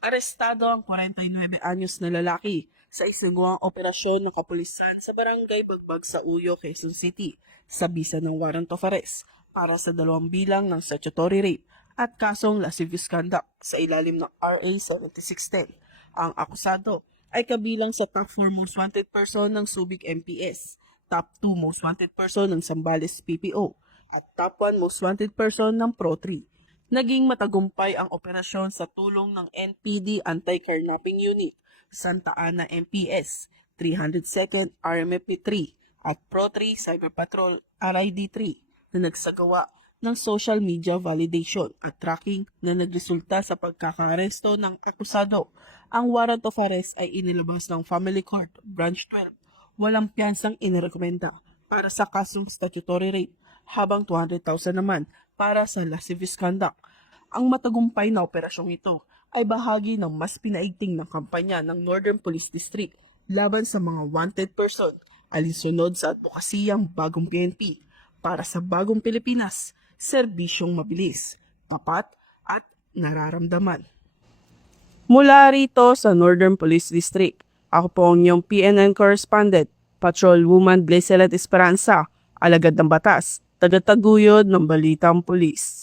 Arestado ang 49 anyos na lalaki sa isangguang operasyon ng kapulisan sa barangay Bagbag sa Uyo, Quezon City sa bisa ng warrant of arrest para sa 2 bilang ng statutory rape at kasong lascivious conduct sa ilalim ng RA 7610. Ang akusado ay kabilang sa top 4 most wanted person ng Subic MPS, top 2 most wanted person ng Zambales PPO, at top 1 most wanted person ng Pro3. Naging matagumpay ang operasyon sa tulong ng NPD Anti-Carnapping Unit, Santa Ana MPS, 302nd RMFP3 at Pro3 Cyber Patrol RID3 na nagsagawa ng social media validation at tracking na nagresulta sa pagkakaresto ng akusado. Ang warrant of arrest ay inilabas ng Family Court, Branch 12. Walang piyansang inirekomenda para sa kasong statutory rape, habang 200,000 naman para sa lascivious conduct. Ang matagumpay na operasyong ito ay bahagi ng mas pinaigting ng kampanya ng Northern Police District laban sa mga wanted person, alinsunod sa advokasiyang bagong PNP para sa bagong Pilipinas, serbisyong mabilis, tapat at nararamdaman. Mula rito sa Northern Police District, ako po ang inyong PNN correspondent, Patrolwoman Blesselet Esperanza, alagad ng batas, tagataguyod ng Balitang Pulis.